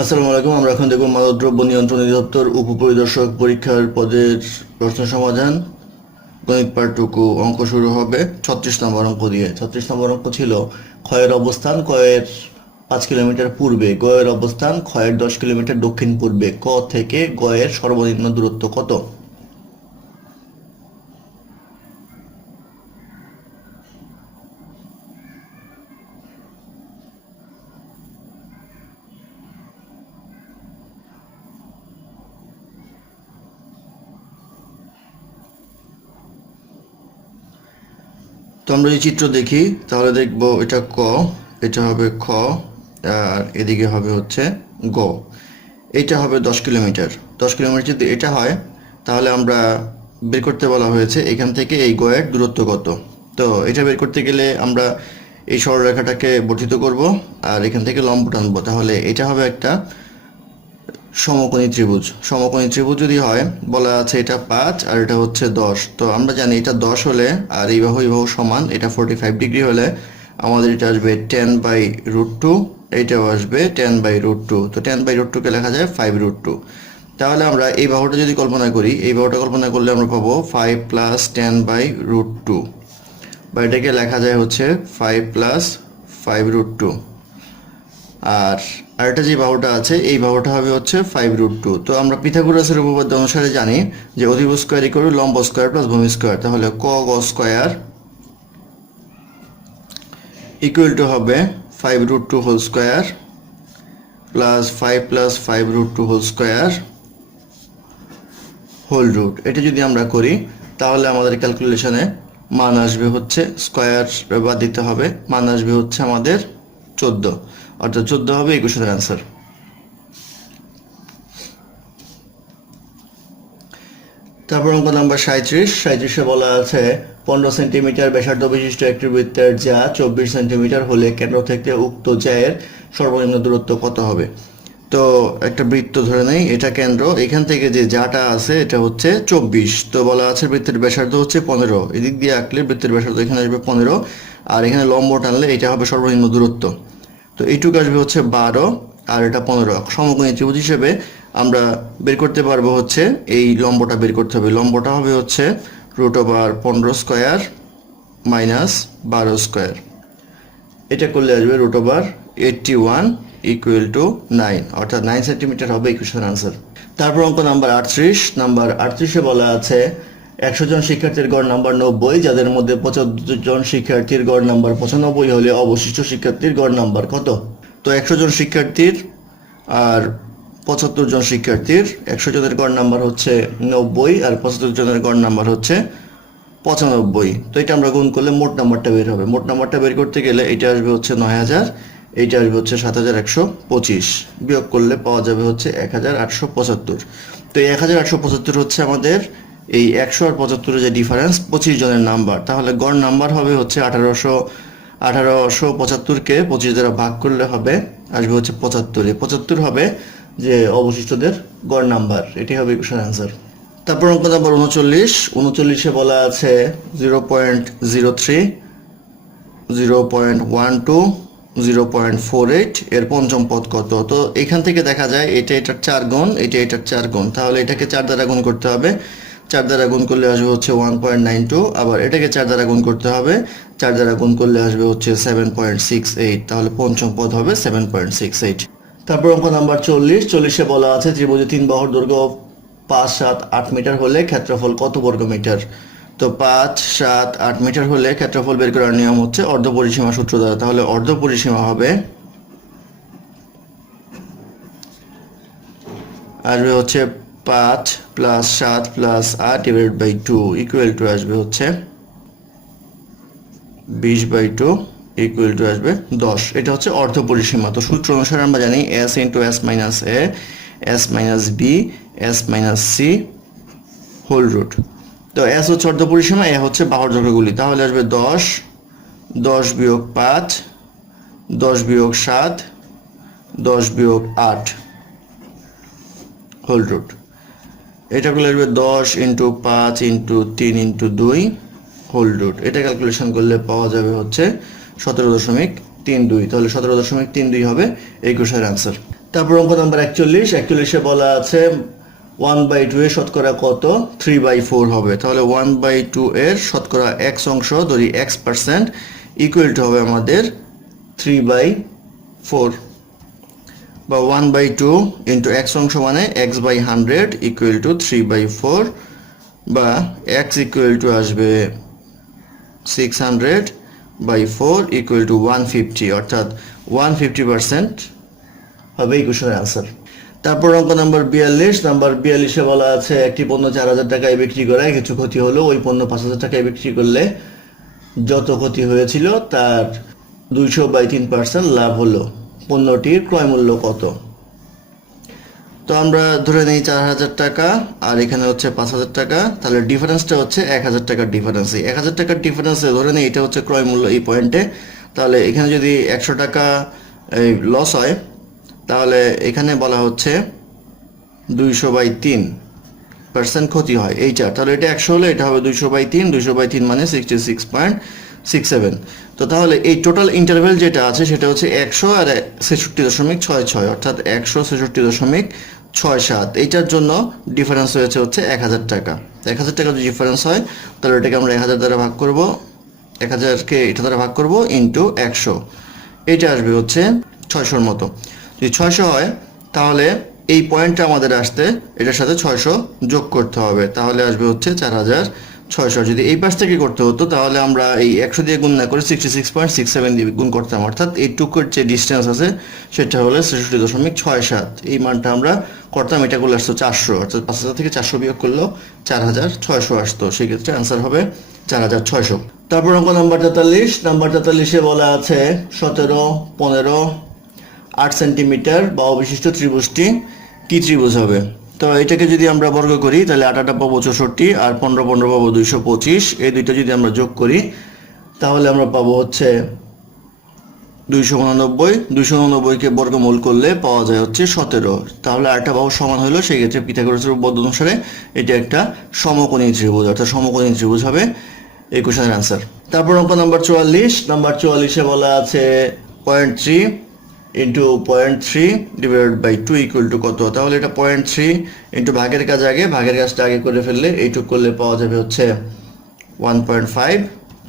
আসসালামু আলাইকুম। আমরা এখন দেখব মাদকদ্রব্য নিয়ন্ত্রণ অধিদপ্তর উপপরিদর্শক পরীক্ষার পদের প্রশ্ন সমাধান। গণিত পার্ট 2 অঙ্ক শুরু হবে 36 নম্বর অঙ্ক দিয়ে। 36 নম্বর অঙ্ক ছিল ক্ষয়ের অবস্থান ক্ষয়ের 5 কিলোমিটার পূর্বে, গয়ের অবস্থান ক্ষয়ের 10 কিলোমিটার দক্ষিণ পূর্বে, ক থেকে গয়ের সর্বনিম্ন দূরত্ব কত? তো আমরা এই চিত্র দেখি তাহলে দেখব এটা ক, এটা হবে খ, আর এদিকে হবে হচ্ছে গ। এটা হবে 10 কিলোমিটার। 10 কিলোমিটার যদি এটা হয় তাহলে আমরা বের করতে বলা হয়েছে এখান থেকে এই গয়ের দূরত্ব কত। তো এটা বের করতে গেলে আমরা এই সরলরেখাটাকে বর্ধিত করব আর এখান থেকে লম্ব টানবো, তাহলে এটা হবে একটা সমকোণী ত্রিভুজ। সমকোণী ত্রিভুজ যদি হয় বলা আছে এটা 5 আর এটা হচ্ছে 10। তো আমরা জানি এটা 10 হলে আর এই বাহু সমান, এটা 45 ডিগ্রি হলে আমাদের এটা আসবে 10/√2, এইটাও আসবে 10/√2। তো 10/√2 কে লেখা যায় 5√2। তাহলে আমরা এই বাহুটা যদি কল্পনা করি, এই বাহুটা কল্পনা করলে আমরা পাবো 5 + 10/√2, বা এটাকে লেখা যায় হচ্ছে 5 + 5√2। আর আরেকটা যে বাহুটা আছে এই বাহুটা হবে হচ্ছে 5√2। তো আমরা পিথাগোরাসের উপপাদ্য অনুসারে জানি যে অধিভুজ স্কয়ার ইকুয়াল লম্ব স্কয়ার প্লাস ভূমি স্কয়ার। তাহলে ক গ স্কয়ার ইকুয়াল টু হবে 5√2 whole square plus 5 + 5√2 whole square whole root. এটা যদি আমরা করি তাহলে আমাদের ক্যালকুলেশনে মান আসবে হচ্ছে, স্কয়ার বাদ দিতে হবে, মান আসবে হচ্ছে আমাদের 14, অর্থাৎ 14 হবে 21 অ্যান্সার। তারপর অঙ্ক নাম্বার 37 বলা আছে 15 সেন্টিমিটার ব্যাসার্ধ বিশিষ্ট একটি বৃত্তের যা 24 সেন্টিমিটার হলে কেন্দ্র থেকে উক্ত জ্যায়ের সর্বনিম্ন দূরত্ব কত হবে? তো একটা বৃত্ত ধরে নেই, এটা কেন্দ্র, এখান থেকে যে যাটা আছে এটা হচ্ছে 24। তো বলা আছে বৃত্তের ব্যাসার্ধ হচ্ছে 15, এদিক দিয়ে আঁকলে বৃত্তের ব্যাসার্ধ এখানে আসবে 15 আর এখানে লম্ব টানলে এটা হবে সর্বনিম্ন দূরত্ব। তো এইটুকু আসবে হচ্ছে 12 আর এটা 15। সমকোণী ত্রিভুজ হিসেবে আমরা বের করতে পারবো হচ্ছে এই লম্বটা বের করতে হবে। লম্বটা হবে হচ্ছে √15 স্কয়ার মাইনাস 12 স্কয়ার। এটা করলে আসবে √81 ইকুয়াল টু 9, অর্থাৎ 9 সেন্টিমিটার হবে ইকুয়েশন আনসার। তারপর অঙ্ক নাম্বার 38 বলা আছে 100 জন শিক্ষার্থীর গড় নাম্বার 90, যাদের মধ্যে 75 জন শিক্ষার্থীর গড় নাম্বার 95 হলে অবশিষ্ট শিক্ষার্থীর গড় নাম্বার কত? তো 100 জন শিক্ষার্থীর আর 75 জন শিক্ষার্থীর, 100 জনের গড় নাম্বার হচ্ছে 90 আর 75 জনের গড় নাম্বার হচ্ছে 95। তো এটা আমরা গুণ করলে মোট নাম্বারটা বের হবে। মোট নাম্বারটা বের করতে গেলে এটা আসবে হচ্ছে 9000, এইটা আসবে হচ্ছে 7125, বিয়োগ করলে পাওয়া যাবে হচ্ছে 1875। তো এই 1875 হচ্ছে আমাদের এই 100 আর 75 যে ডিফারেন্স 25 জনের নাম্বার। তাহলে গড় নাম্বার হবে হচ্ছে 1875কে 25 দ্বারা ভাগ করলে হবে আসবে হচ্ছে 75। 75 হবে যে অবশিষ্টদের গড় নাম্বার, এটি হবে ইকুয়েশন আনসার। তারপর অঙ্ক নাম্বার 39 বলা আছে 0.03, 0.12, 0.48 এর পঞ্চম পদ কত? তো এখান থেকে দেখা যায় এটা এটার 4 গুণ, এটা এটার 4 গুণ, তাহলে এটাকে 4 দ্বারা গুণ করতে হবে। 4 দ্বারা গুণ করলে আসবে হচ্ছে 1.92, আবার এটাকে 4 দ্বারা গুণ করতে হবে, 4 দ্বারা গুণ করলে আসবে হচ্ছে 7.68, তাহলে পঞ্চম পদ হবে 7.68। তারপর অঙ্ক নাম্বার 40 বলা আছে ত্রিভুজে 3 বাহুর দৈর্ঘ্য 5, 7, 8 মিটার হলে ক্ষেত্রফল কত বর্গ মিটার? তো 5, 7, 8 মিটার হলে ক্ষেত্রফল বের করার নিয়ম হচ্ছে অর্ধ পরিসীমা সূত্র দ্বারা। তাহলে অর্ধ পরিসীমা হবে আসবে হচ্ছে 5 + 7 + 8 / 2 ইকুয়াল টু আসবে হচ্ছে 20/2 ইকুয়াল টু আসবে 10। এটা হচ্ছে অর্ধ পরিসীমা। তো সূত্র অনুসারে আমরা জানি s × s - a, s - b, s - c whole root. তো s হচ্ছে অর্ধ পরিসীমা, a হচ্ছে বাহুর দৈর্ঘ্যগুলি। তাহলে আসবে 10, 10 - 5, 10 - 7, 10 - 8 হোল রুট। এটা করলে আসবে 10 × 5 × 3 × 2 হোল রুট। এটা ক্যালকুলেশন করলে পাওয়া যাবে হচ্ছে 17.32। তাহলে 17.32 হবে এই কোশ্চেনের আনসার। তারপর অঙ্ক নাম্বার 41, 41-এ বলা আছে 1/2 এর শতকরা কত? 3/4 হবে। তাহলে 1/2 এর শতকরা x অংশ ধরি x% ইকুয়াল টু হবে আমাদের 3/4 বা 1/2 ইন্টু x অংশ মানে x/100 ইকুয়াল টু 3/4 বা x ইকুয়াল টু আসবে 600/4 ইকুয়াল টু 150, অর্থাৎ 150% হবে এই কোশ্চেনের আনসার। তারপর অঙ্ক নাম্বার 42, নাম্বার 42-এ বলা আছে একটি পণ্য 4000 টাকায় বিক্রি করায় কিছু ক্ষতি হলো, ওই পণ্য 5000 টাকায় বিক্রি করলে যত ক্ষতি হয়েছিল তার 200/3% লাভ হলো, পণ্যটির ক্রয় মূল্য কত? তো আমরা ধরে নিই 4000 টাকা আর এখানে হচ্ছে 5000 টাকা, তাহলে ডিফারেন্সটা হচ্ছে 1000 টাকার ডিফারেন্স। এই 1000 টাকার ডিফারেন্সে ধরে নিই এটা হচ্ছে ক্রয় মূল্য এই পয়েন্টে, তাহলে এখানে যদি 100 টাকা লস হয় তাহলে এখানে বলা হচ্ছে 200/3% ক্ষতি হয় এইটা, তাহলে এটা 100 হলে এটা হবে 200/3, 200/3 মানে 66.67। তো তাহলে এই টোটাল ইন্টারভেল যেটা আছে সেটা হচ্ছে 100 আর 66.66, অর্থাৎ 166.67। এইটার জন্য ডিফারেন্স হয়েছে হচ্ছে 1000 টাকা। 1000 টাকা যদি ডিফারেন্স হয় তাহলে এটাকে আমরা 1000 দ্বারা ভাগ করব, 1000কে এটা দ্বারা ভাগ করব ইন্টু 100, এটা আসবে হচ্ছে 600-র মতো। যদি 600 হয় তাহলে এই পয়েন্টটা আমাদের আসতে এটার সাথে 600 যোগ করতে হবে, তাহলে আসবে হচ্ছে 4600। যদি এই পাশ থেকে করতে হতো তাহলে আমরা এই 100 দিয়ে গুণ না করে 66.67 দিয়ে গুণ করতাম, অর্থাৎ এইটুকুর যে ডিস্টেন্স আছে সেটা হলো 66.67। এই মানটা আমরা করতাম, এটা করলে আসতো 400, অর্থাৎ 5000 থেকে 400 বিয়োগ করলেও 4600 আসতো, সেক্ষেত্রে আনসার হবে 4600। তারপর অঙ্ক নাম্বার 43, নাম্বার 43-এ বলা আছে 17, 15, 8 সেন্টিমিটার বা অবিশিষ্ট ত্রিভুজটি কি ত্রিভুজ হবে? তো এটাকে যদি আমরা বর্গ করি তাহলে 8 8 পাবো 64 আর 15 15 পাবো 225, এই দুইটা যদি আমরা যোগ করি তাহলে আমরা পাবো হচ্ছে 289। 289কে বর্গমূল করলে পাওয়া যায় হচ্ছে 17, তাহলে আরেকটা বাহু সমান হলো, সেই ক্ষেত্রে পিথাগোরাসের উপপাদ্য অনুসারে এটা একটা সমকোণী ত্রিভুজ, অর্থাৎ সমকোণী ত্রিভুজ হবে এই কোশ্চেনের আনসার। তারপর অঙ্ক নাম্বার 44, নাম্বার 44-এ বলা আছে 0.3 into 0.3 divided by 2 equal to কত? তাহলে এটা 0.3 ইন্টু ভাগের কাজ আগে, ভাগের কাজটা আগে করে ফেললে এইটুক করলে পাওয়া যাবে হচ্ছে 1.5,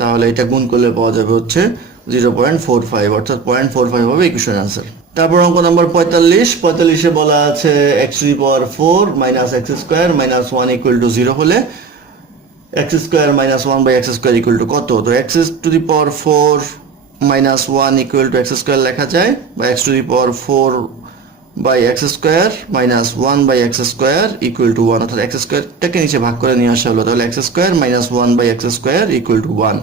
তাহলে এটা গুণ করলে পাওয়া যাবে হচ্ছে 0.45, অর্থাৎ 0.45 হবে এই কোশ্চেনের আনসার। তারপর অঙ্ক নাম্বার 45, 45-এ বলা আছে x⁴ minus x square minus 1 equal to 0 হলে x square minus 1/x square equal to কত? তো x⁴ minus 1 equal to x square লেখা যায়, বা x⁴/x square minus 1/x square equal to 1, অর্থাৎ x স্কোয়ারটাকে নিচে ভাগ করে নিয়ে আসা হলো, তাহলে x square minus 1/x square equal to 1,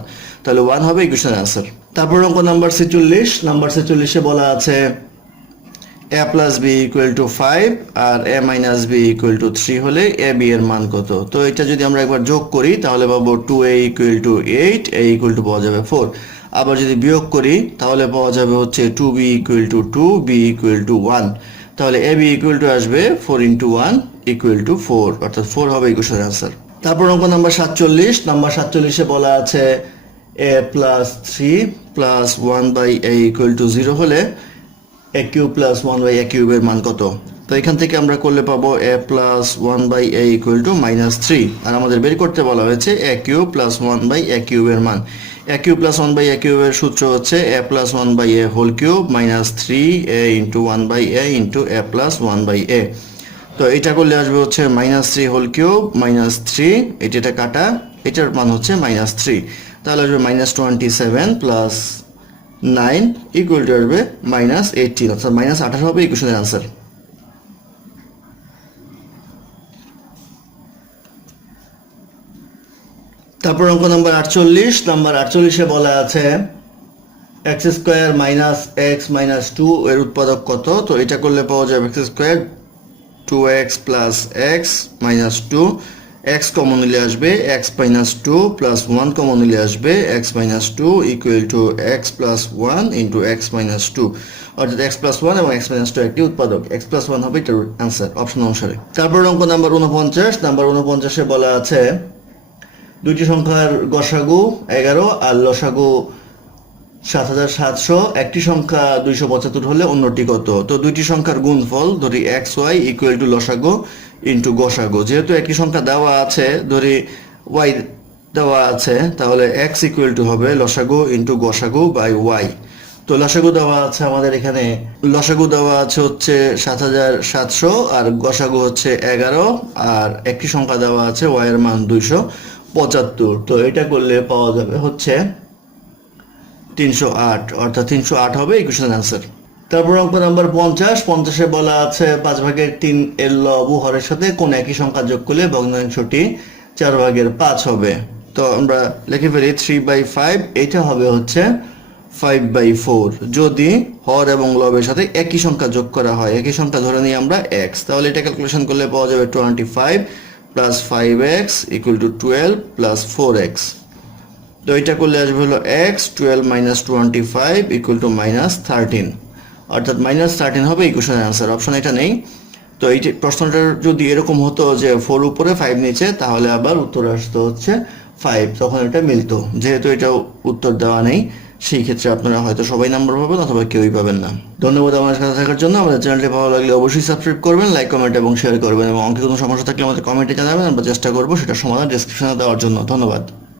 তাহলে 1 হবে এই কোশ্চেনের আনসার। তারপর অঙ্ক নাম্বার 46, নাম্বার 46-এ বলা আছে a plus B equal to 5 আর a minus B equal to 3 হলে a b এর মান কত? তো এটা যদি আমরা একবার যোগ করি তাহলে পাবো 2a equal to 8, a equal to পাওয়া যাবে 4। আবার যদি বিয়োগ করি তাহলে পাওয়া যাবে হচ্ছে 2b equal to 2, b equal to 1, তাহলে a b ইকুয়াল টু আসবে 4 ইন্টু 1 ইকুয়াল টু 4, অর্থাৎ 4 হবে এই কোশ্চেনের আনসার। তারপর অঙ্ক নাম্বার 47, নাম্বার 47-এ বলা আছে a plus 3 plus 1/a equal to 0 হলে a কিউব প্লাস 1/a কিউবের মান কত? তো এখান থেকে আমরা করলে পাবো a plus 1/a equal to minus 3, আর আমাদের বের করতে বলা হয়েছে a কিউব প্লাস 1/a কিউবের মান। a কিউব প্লাস 1/a কিউবের সূত্র হচ্ছে a plus 1/a whole cube minus 3a into 1/a into a plus 1/a। তো এটা করলে আসবে হচ্ছে মাইনাস 3 হোল কিউব মাইনাস 3, এটা কাটা, এটার মান হচ্ছে মাইনাস 3, তাহলে আসবে মাইনাস 27 প্লাস 9 ইকুয়াল টু আসবে মাইনাস 18, অর্থাৎ মাইনাস 28 হবে এই কোশ্চেনের আনসার। তারপর অঙ্ক নাম্বার 48, নাম্বার 48-এ বলা আছে x square minus x minus 2 এর উৎপাদক কত? তো এটা করলে পাওয়া যাবে x square 2x plus x minus 2, x common নিলে আসবে x মাইনাস 2 প্লাস 1 কমন নিলে আসবে x minus 2 equal two x plus 1 into x minus 2, অর্থাৎ x প্লাস 1 এবং x মাইনাস 2 একটি উৎপাদক, x প্লাস 1 হবে এটার আনসার অপশন অনুসারে। তারপর অঙ্ক নাম্বার 49, নাম্বার 49-এ বলা আছে দুইটি সংখ্যার গসাগু 11 আর লসাগু 7700 একটি সংখ্যা 275 হলে অন্যটি কত? তো দুইটি সংখ্যার গুণফল ধরি xy ইকুয়াল টু লসাগু ইন্টু গসাগু। যেহেতু একটি সংখ্যা দেওয়া আছে, ধরি y দেওয়া আছে, তাহলে x ইকুয়াল টু হবে লসাগু ইন্টু গসাগু বাই y। তো লসাগু দেওয়া আছে আমাদের এখানে, লসাগু দেওয়া আছে হচ্ছে 7700 আর গসাগু হচ্ছে 11, আর একটি সংখ্যা দেওয়া আছে y এর মান 275। তো এটা করলে পাওয়া যাবে হচ্ছে 308, অর্থাৎ 308 হবে ইকুয়েশন অ্যান্সার। তারপর অঙ্ক নাম্বার 50 বলা আছে 5/3 এর লব ও হরের সাথে কোন একই সংখ্যা যোগ করলে ভগ্নাংশটি 4/5 হবে। তো আমরা লিখে ফেলি 3/5, এটা হবে হচ্ছে 5/4। যদি হর এবং লবের সাথে একই সংখ্যা যোগ করা হয়, একই সংখ্যা ধরে নিই আমরা x, তাহলে এটা ক্যালকুলেশন করলে পাওয়া যাবে 25 plus 5x equal to 12 plus 4x। তো এটা করলে আসবে হলো x, 12 মাইনাস 25 ইকুয়াল টু -13, অর্থাৎ -13 হবে ইকুয়েশনের অ্যান্সার। অপশন এটা নেই। তো এই প্রশ্নটার যদি এরকম হতো যে 4 উপরে 5 নিচে, তাহলে আবার উত্তর আসতো হচ্ছে 5, তখন এটা মিলতো। যেহেতু এটা উত্তর দেওয়া নেই, সেই ক্ষেত্রে আপনারা হয়তো সবাই নাম্বার পাবেন অথবা কেউই পাবেন না। ধন্যবাদ আমার সাথে থাকার জন্য। আমাদের চ্যানেলটি ভালো লাগলে অবশ্যই সাবস্ক্রাইব করবেন, লাইক, কমেন্ট এবং শেয়ার করবেন, এবং অঙ্কে কোনো সমস্যা থাকলে আমাদের কমেন্টে জানাবেন। আমরা চেষ্টা করবো সেটা সমাধান ডেসক্রিপশনে দেওয়ার জন্য। ধন্যবাদ।